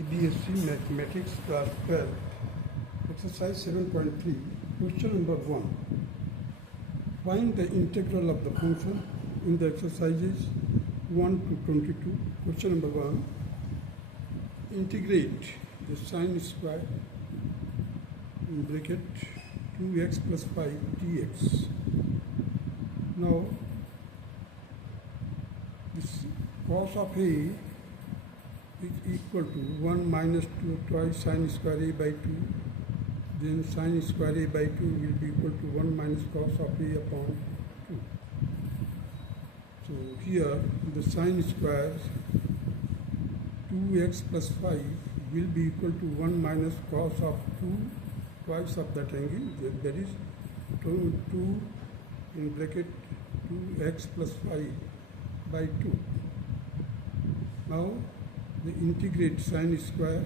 CBSE Mathematics Class 12, Exercise 7.3, Question number 1. Find the integral of the function in the exercises 1 to 22. Question number 1. Integrate the sine square in bracket 2x plus 5 dx. Now, this cos of A is equal to 1 minus 2 twice sine square A by 2. Then sine square A by 2 will be equal to 1 minus cos of A upon 2. So here the sine square 2x plus 5 will be equal to 1 minus cos of 2 twice of that angle, that is 2 in bracket 2x plus 5 by 2. Now the integrate sine square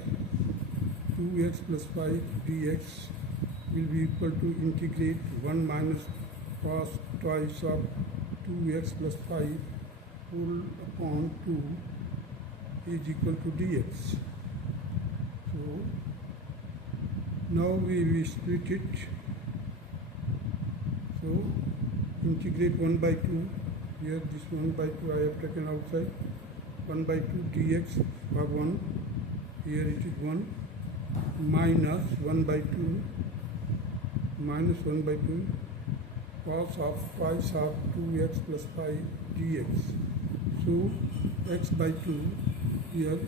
2x plus 5 dx will be equal to integrate 1 minus cos twice of 2x plus 5 whole upon 2 is equal to dx. So now we split it. So integrate 1 by 2. Here this 1 by 2 I have taken outside. 1 by 2 dx of 1. Here it is 1 minus 1 by 2 minus 1 by 2 cos of twice of 2x plus 5 dx. So x by 2, here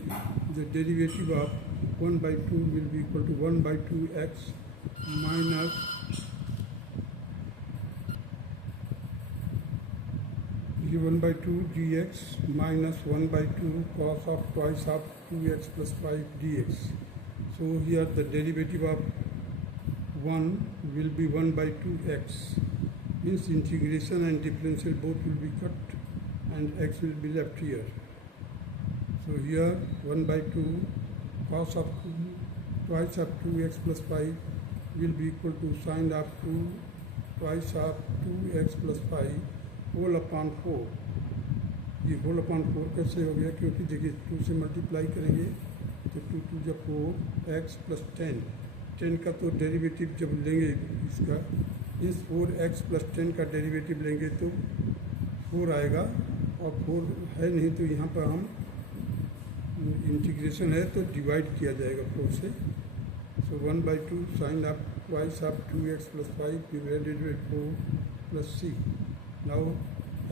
the derivative of 1 by 2 will be equal to 1 by 2x minus 1 by 2 dx minus 1 by 2 cos of twice of 2x plus 5 dx. So here the derivative of 1 will be 1 by 2x. Means integration and differential both will be cut and x will be left here. So here 1 by 2 cos of twice of 2x plus 5 will be equal to sine of 2 twice of 2x plus 5 whole upon 4. ये whole upon 4 कैसे हो गया? क्योंकि देखिए 2 से multiply करेंगे तो 2 2 जब 4x प्लस 10 का तो डेरिवेटिव जब लेंगे इसका इस 4x प्लस 10 का डेरिवेटिव लेंगे तो 4 आएगा, और 4 है नहीं तो यहाँ पर हम इंटीग्रेशन है तो डिवाइड किया जाएगा 4 से. So 1 by 2 sine of twice of 2x plus 5 divided by 4 plus c. Now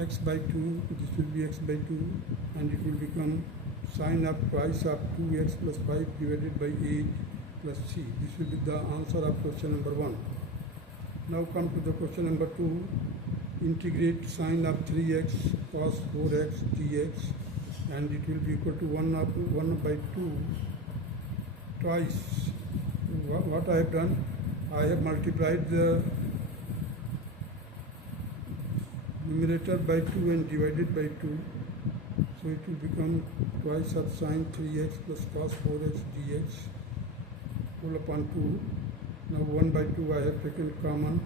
x by 2, this will be x by 2 and it will become sine of twice of 2x plus 5 divided by 8 plus c. This will be the answer of question number 1. Now come to the question number 2. Integrate sine of 3x cos 4x dx and it will be equal to 1 by 2 twice. What I have done? I have multiplied the numerator by 2 and divided by 2, so it will become twice of sine 3x plus cos 4x dx whole upon 2. Now 1 by 2 I have taken common,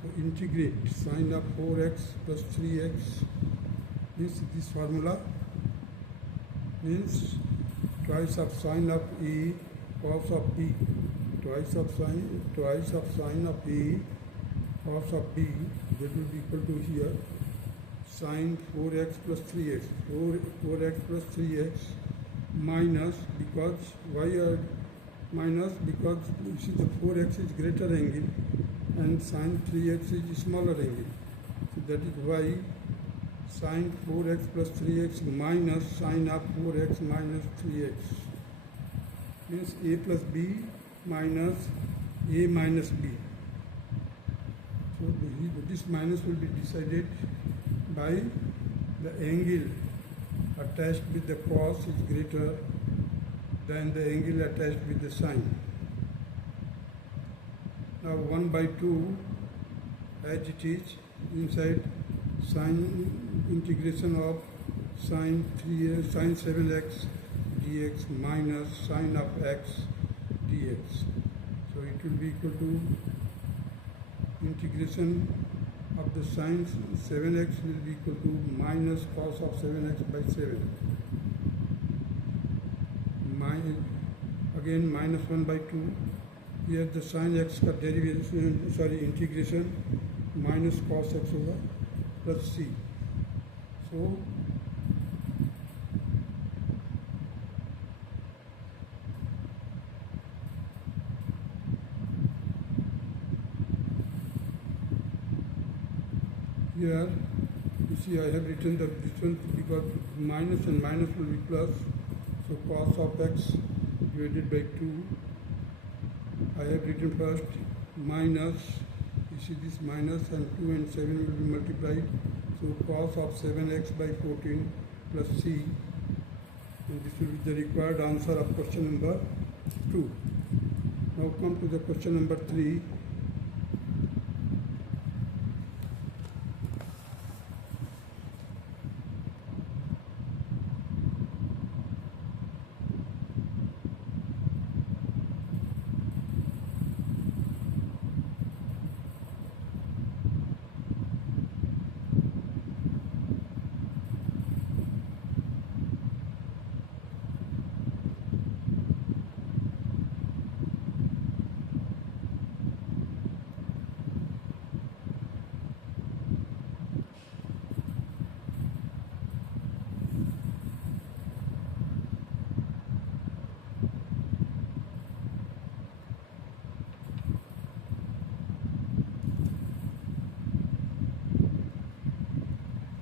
so integrate sine of 4x plus 3x means this formula means twice of sine of a cos of b, twice of sine of a cos of b, that will be equal to here sine 4x plus 3x, 4x plus 3x minus, because why minus? Because you see the 4x is greater angle and sine 3x is smaller angle, so that is why sine 4x plus 3x minus sine of 4x minus 3x means a plus b minus a minus b. So this minus will be decided by the angle attached with the cos is greater than the angle attached with the sine. Now 1 by 2 as it is inside sine integration of sine 7x dx minus sine of x dx. So it will be equal to integration of the sine 7x will be equal to minus cos of 7x by 7 again minus 1 by 2. Here the sin x का derivation, integration minus cos x होगा plus c. So here you see I have written the difference because minus and minus will be plus. So cos of x divided by 2. I have written first minus, you see this minus, and 2 and 7 will be multiplied. So cos of 7x by 14 plus c, and this will be the required answer of question number 2. Now come to the question number 3.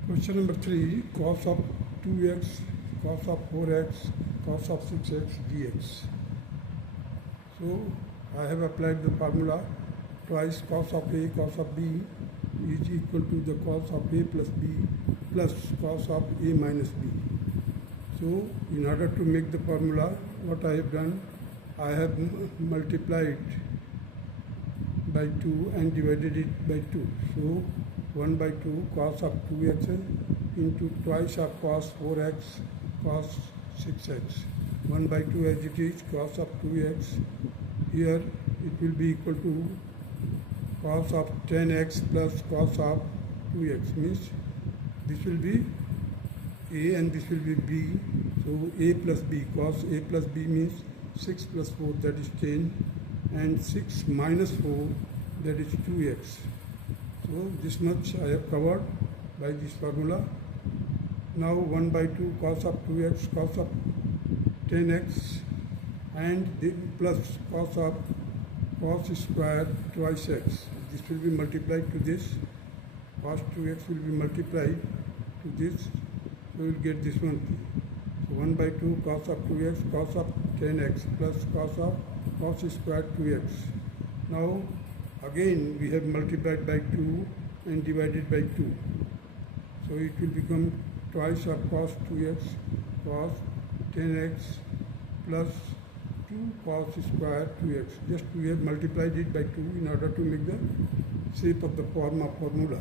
Question number 3, cos of 2x, cos of 4x, cos of 6x dx. So I have applied the formula twice cos of a cos of b is equal to the cos of a plus b plus cos of a minus b. So in order to make the formula, what I have done, I have multiplied by 2 and divided it by 2. So 1 by 2 cos of 2x into twice of cos 4x cos 6x. 1 by 2 as it is, cos of 2x. Here it will be equal to cos of 10x plus cos of 2x, means this will be a and this will be b. So a plus b, cos a plus b means 6 plus 4, that is 10, and 6 minus 4, that is 2x. So this much I have covered by this formula. Now 1 by 2 cos of 2x cos of 10x and plus cos of cos square twice x. This will be multiplied to this. Cos 2x will be multiplied to this. So we will get this one. So 1 by 2 cos of 2x cos of 10x plus cos of cos square 2x. Now again we have multiplied by 2 and divided by 2. So it will become twice of cos 2x cos 10x plus 2 cos square 2x. Just we have multiplied it by 2 in order to make the shape of the formula.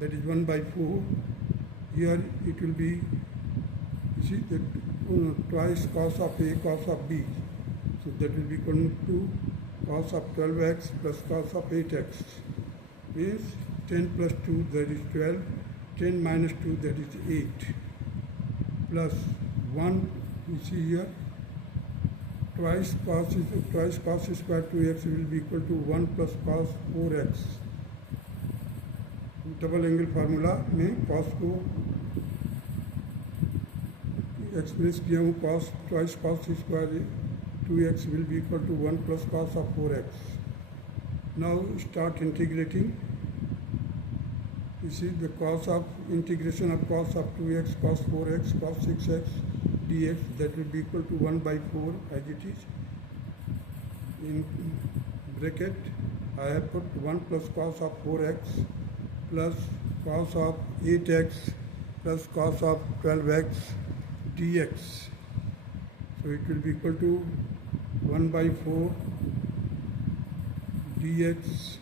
That is 1 by 4. Here it will be, you see, that twice cos of a cos of b. So that will be equal to cos of 12x plus cos of 8x, means 10 plus 2, that is 12, 10 minus 2, that is 8, plus 1, you see here, twice cos square 2x will be equal to 1 plus cos 4x. Double angle formula में cos को express किया हूँ, cos twice cos square 2x will be equal to 1 plus cos of 4x. Now start integrating. You see the cos of integration of cos of 2x, cos 4x, cos 6x dx, that will be equal to 1 by 4 as it is. In bracket I have put 1 plus cos of 4x plus cos of 8x plus cos of 12x dx. So it will be equal to 1 by 4 dx.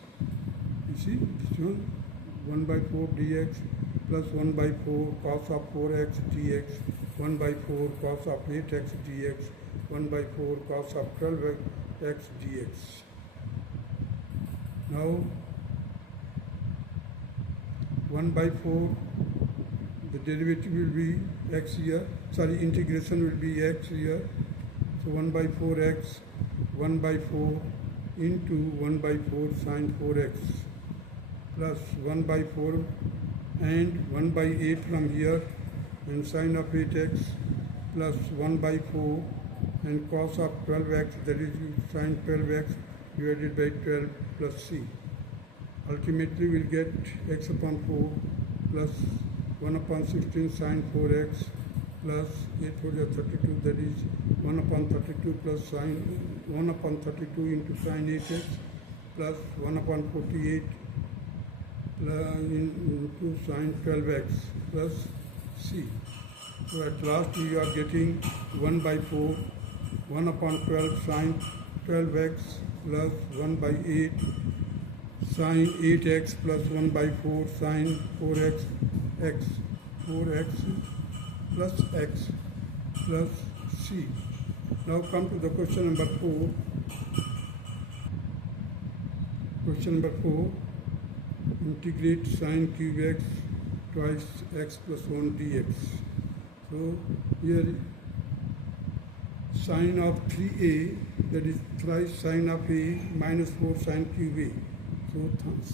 You see this one, 1 by 4 dx plus 1 by 4 cos of 4x dx, 1 by 4 cos of 8x dx, 1 by 4 cos of 12x dx. Now 1 by 4, the derivative will be x here, integration will be x here, So 1 by 4x, 1 by 4 into 1 by 4 sine 4x plus 1 by 4 and 1 by 8 from here and sine of 8x plus 1 by 4 and cos of 12x, that is sine 12x divided by 12 plus c. Ultimately we'll get x upon 4 plus 1 upon 16 sine 4x plus 8 4 is 32, that is 1 upon 32 plus sine 1 upon 32 into sine 8x plus 1 upon 48 into sine 12x plus c. So at last we are getting 1 by 4, 1 upon 12 sine 12x plus 1 by 8 sine 8x plus 1 by 4 sine 4x x 4x plus x plus c. Now come to the question number 4. Question number 4. Integrate sine cube x twice x plus 1 dx. So here sine of 3a, that is thrice sine of a minus 4 sine cube a. So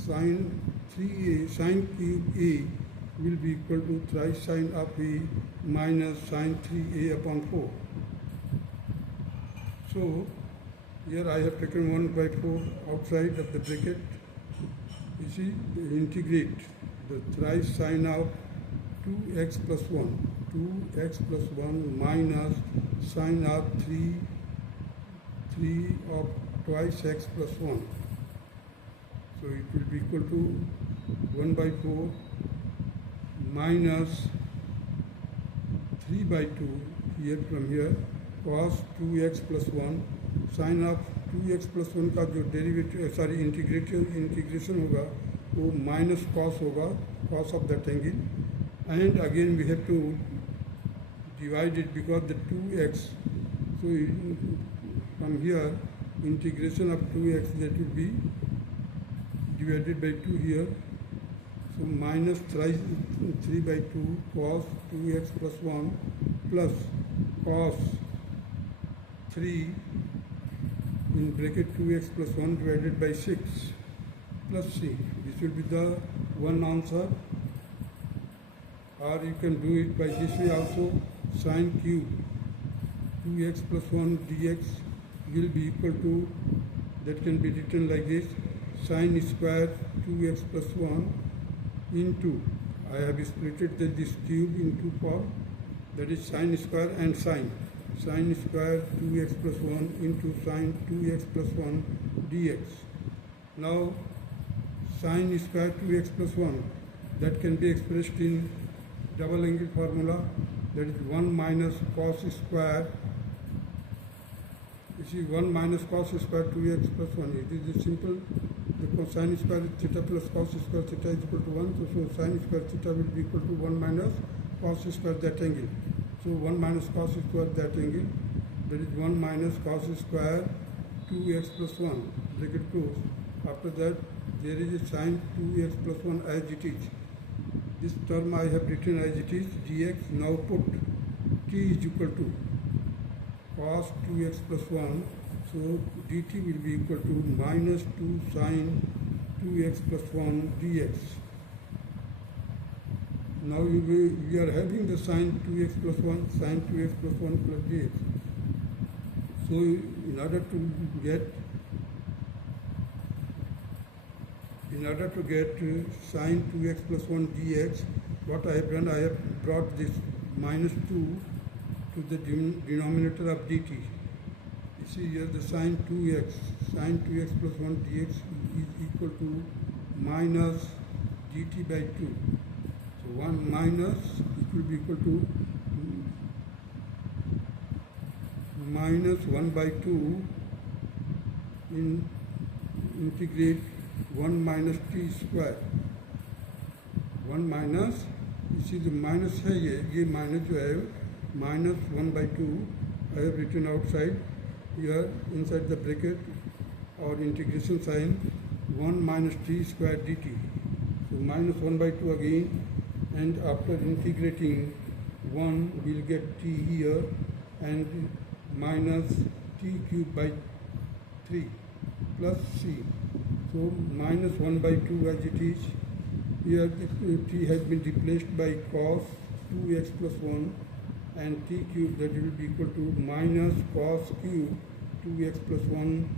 sine 3a, sine cube a will be equal to thrice sine of a minus sine 3a upon 4. So here I have taken 1 by 4 outside of the bracket. You see, integrate the thrice sine of 2x plus 1, 2x plus 1 minus sine of 3 of twice x plus 1. So it will be equal to 1 by 4 minus 3 by 2 here from here cos 2x plus 1 sine of 2x plus 1 का जो derivative integration होगा वो minus cos होगा, cos of that angle, and again we have to divide it because the 2x, so from here integration of 2x, that will be divided by 2 here, so minus 3 by 2 cos 2x plus 1 plus cos 3 in bracket 2x plus 1 divided by 6 plus c. This will be the one answer, or you can do it by this way also. Sine cube 2x plus 1 dx will be equal to, that can be written like this, sine square 2x plus 1 into, I have splitted this cube in two form, that is sine square and sine square 2x plus 1 into sine 2x plus 1 dx. Now sine square 2x plus 1, that can be expressed in double angle formula, that is 1 minus cos square, you see 1 minus cos square 2x plus 1. It is a simple, the sine square theta plus cos square theta is equal to 1, so sine square theta will be equal to 1 minus cos square that angle. So 1 minus cos square that angle, that is 1 minus cos square 2x plus 1, bracket close. After that there is a sine 2x plus 1 as it is. This term I have written as it is dx. Now put t is equal to cos 2x plus 1, so dt will be equal to minus 2 sine 2x plus 1 dx. Now we are having the sine 2x plus 1, sine 2x plus 1 plus dx. So in order to get sine 2x plus 1 dx, what I have done, I have brought this minus 2 to the denominator of dt. You see here the sine 2x plus 1 dx is equal to minus dt by 2. So 1 minus, it will be equal to minus 1 by 2 in integrate 1 minus t square. 1 minus, you see the minus है ये minus जो है minus 1 by 2 I have written outside here inside the bracket or integration sign 1 minus t square dt. So minus 1 by 2 again, and after integrating 1 we'll get t here and minus t cube by 3 plus c. So minus 1 by 2 as it is. Here t has been replaced by cos 2x plus 1 and t cube, that will be equal to minus cos cube 2x plus 1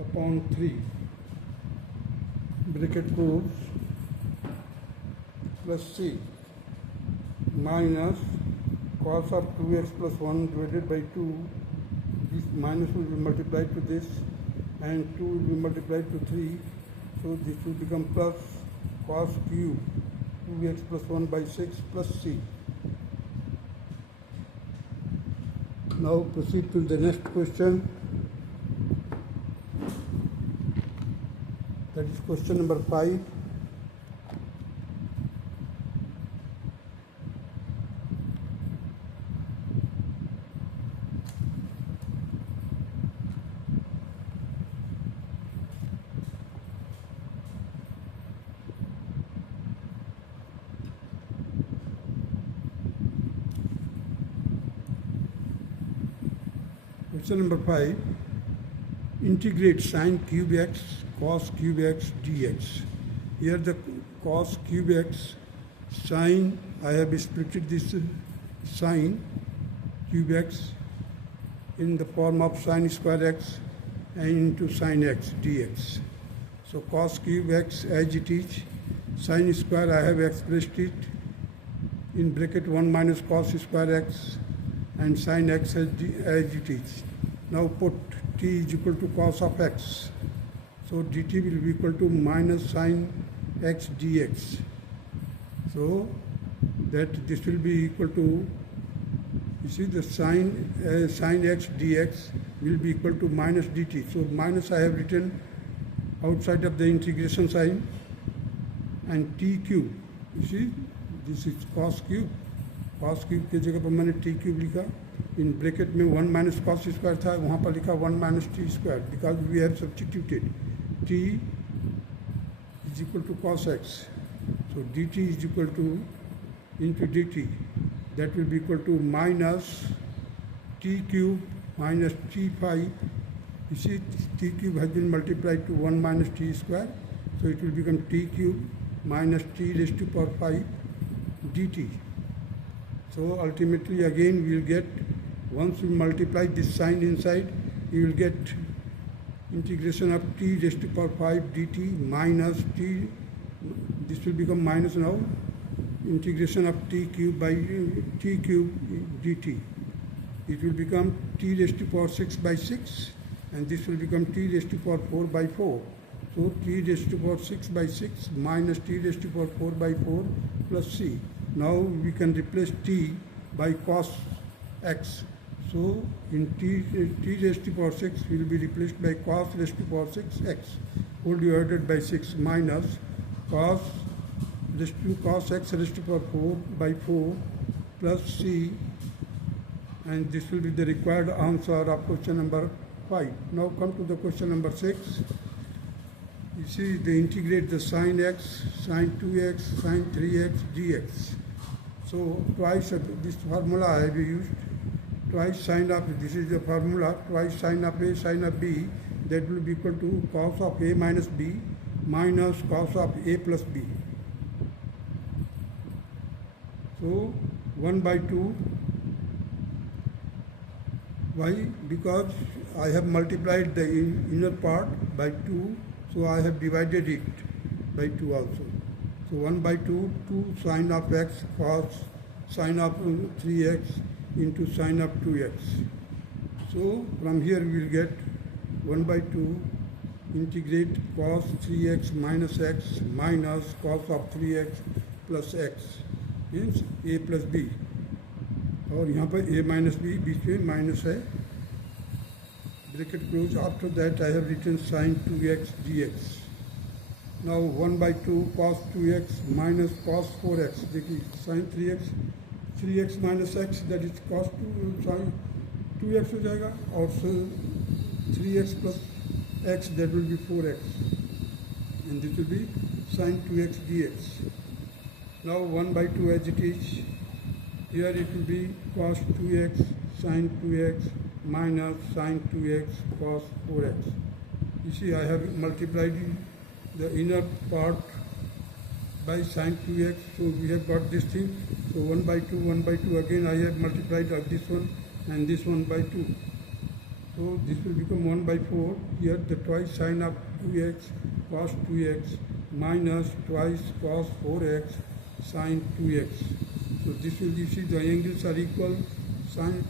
upon 3. Bracket close plus c minus cos of 2x plus 1 divided by 2. This minus will be multiplied to this and 2 will be multiplied to 3. So this will become plus cos cube 2x plus 1 by 6 plus c. Now proceed to the next question. That is question number 5. Question number 5. Integrate sine cube x cos cube x dx. Here the cos cube x sine, I have split this sine cube x in the form of sine square x and into sine x dx. So cos cube x as it is, sine square I have expressed it in bracket 1 minus cos square x and sine x as it is. Now put t is equal to cos of x. So dt will be equal to minus sine x dx. So that this will be equal to, you see the sine x dx will be equal to minus dt. So minus I have written outside of the integration sign, and t cube, you see this is cos cube. cos cube के जगह पर मैंने t cube लिखा. In bracket में 1 minus cos square था, वहाँ पर लिखा 1 minus T square, because we have substituted t is equal to cos X. So dt is equal to into dt, that will be equal to minus t cube minus t5. You see t cube has been multiplied to 1 minus t square, so it will become t cube minus t raised to power 5 dt. So ultimately again we will get, once we multiply this sign inside, you will get integration of t raised to power 5 dt minus t, this will become minus now, integration of t cube by t cube dt. It will become t raised to power 6 by 6, and this will become t raised to power 4 by 4. So t raised to power 6 by 6 minus t raised to power 4 by 4 plus c. Now we can replace t by cos x. So in t raised to power 6 will be replaced by cos raised to power 6 x whole divided by 6 minus cos x raised to power 4 by 4 plus c, and this will be the required answer of question number 5. Now come to the question number 6. You see they integrate the sine x, sine 2x, sine 3x dx. So twice this formula I have used. Twice sine of, this is the formula, twice sine of a, sine of b, that will be equal to cos of a minus b minus cos of a plus b. So 1 by 2. Why? Because I have multiplied the inner part by 2, so I have divided it by 2 also. So 1 by 2, 2 sine of x cos sine of 3x into sine of 2x. So from here we will get 1 by 2 integrate cos 3x minus x minus cos of 3x plus x means a plus b. और यहाँ पर a minus b बीच में minus है, bracket close. After that I have written sin 2x dx. Now 1 by 2 cos 2x minus cos 4x. देखिए sin 3x minus x, that is cos 2 sin 2x हो जाएगा, और 3x plus x, that will be 4x, and this will be sin 2x dx. Now 1 by 2 as it is. Here it will be cos 2x sin 2x minus sine 2x cos 4x. You see, I have multiplied the inner part by sine 2x, so we have got this thing. So 1 by 2, again I have multiplied this one and this one by 2. So this will become 1 by 4. Here the twice sine of 2x cos 2x minus twice cos 4x sine 2x. So this will, you see, the angles are equal. Sine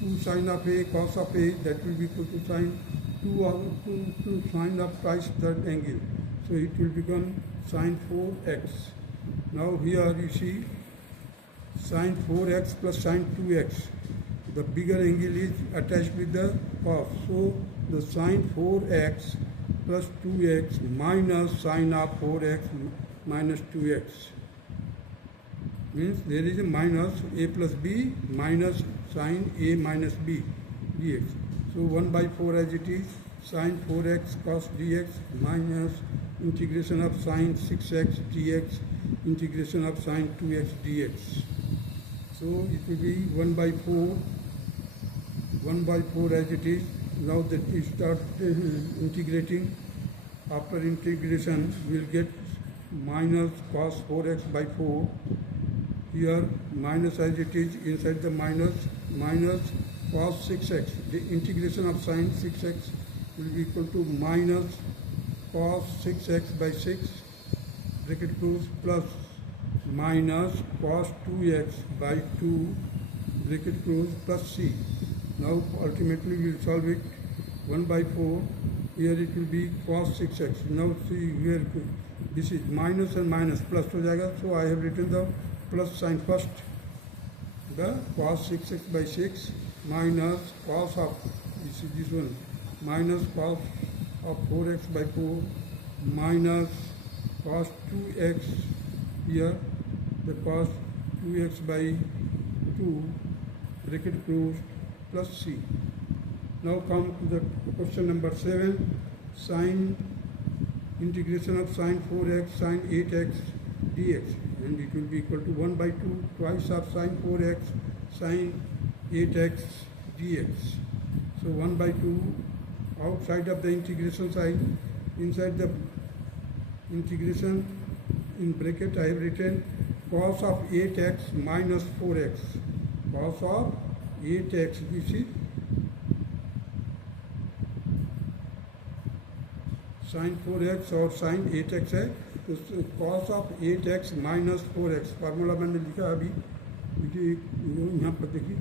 2 sine of a cos of a, that will be equal to sine 2 sine of twice that angle. So it will become sine 4x. Now here you see sine 4x plus sine 2x. The bigger angle is attached with the cos. So the sine 4x plus 2x minus sine of 4x minus 2x. Means there is a minus a plus b minus sine a minus b dx. So 1 by 4 as it is, sine 4x cos dx minus integration of sine 6x dx integration of sine 2x dx. So it will be 1 by 4 as it is. Now that we start integrating, after integration we will get minus cos 4x by 4. Here minus as it is, inside the minus cos 6x. The integration of sine 6x will be equal to minus cos 6x by 6 bracket close plus minus cos 2x by 2 bracket close plus c. Now ultimately we will solve it. 1 by 4, here it will be cos 6x. Now see here, this is minus and minus plus हो जाएगा. So I have written the plus sign first. The cos 6x by 6 minus cos of, this one, minus cos of 4x by 4 minus cos 2x, here the cos 2x by 2 bracket closed plus c. Now come to the question number 7. Sine integration of sine 4x sine 8x dx, and it will be equal to 1 by 2 twice of sine 4x sine 8x dx. So 1 by 2 outside of the integration sign, inside the integration in bracket I have written cos of 8x minus 4x. Cos of 8x, you see, sin 4x और sin 8x है, तो cos of 8x minus 4x formula मैंने लिखा अभी, यहाँ पर देखिए,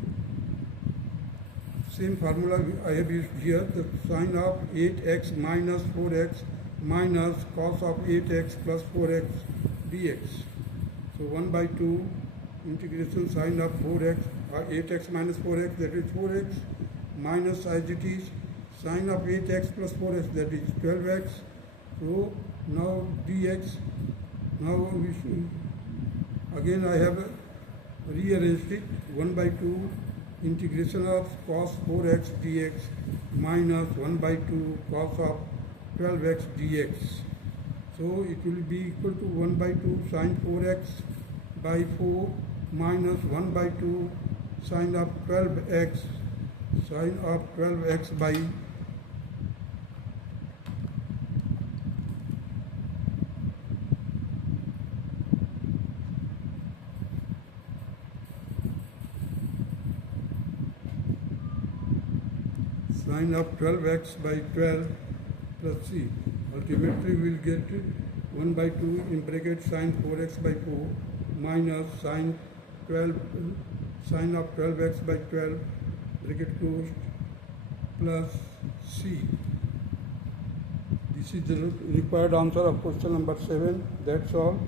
same formula I have used here. The sin of 8x minus 4x minus cos of 8x plus 4x dx. So 1 by 2 integration sin of 4x 8x minus 4x, that is 4x, minus as it is sin of 8x plus 4x, that is 12x. So now dx. Now we should, again I have rearranged it. 1 by 2 integration of cos 4x dx minus 1 by 2 cos of 12x dx. So it will be equal to 1 by 2 sin 4x by 4 minus 1 by 2 sin of 12x by sin of 12x by 12 plus c. Ultimately we will get 1 by 2 in bracket sin 4x by 4 minus sin of 12x by 12 bracket closed plus c. This is the required answer of question number 7. That's all.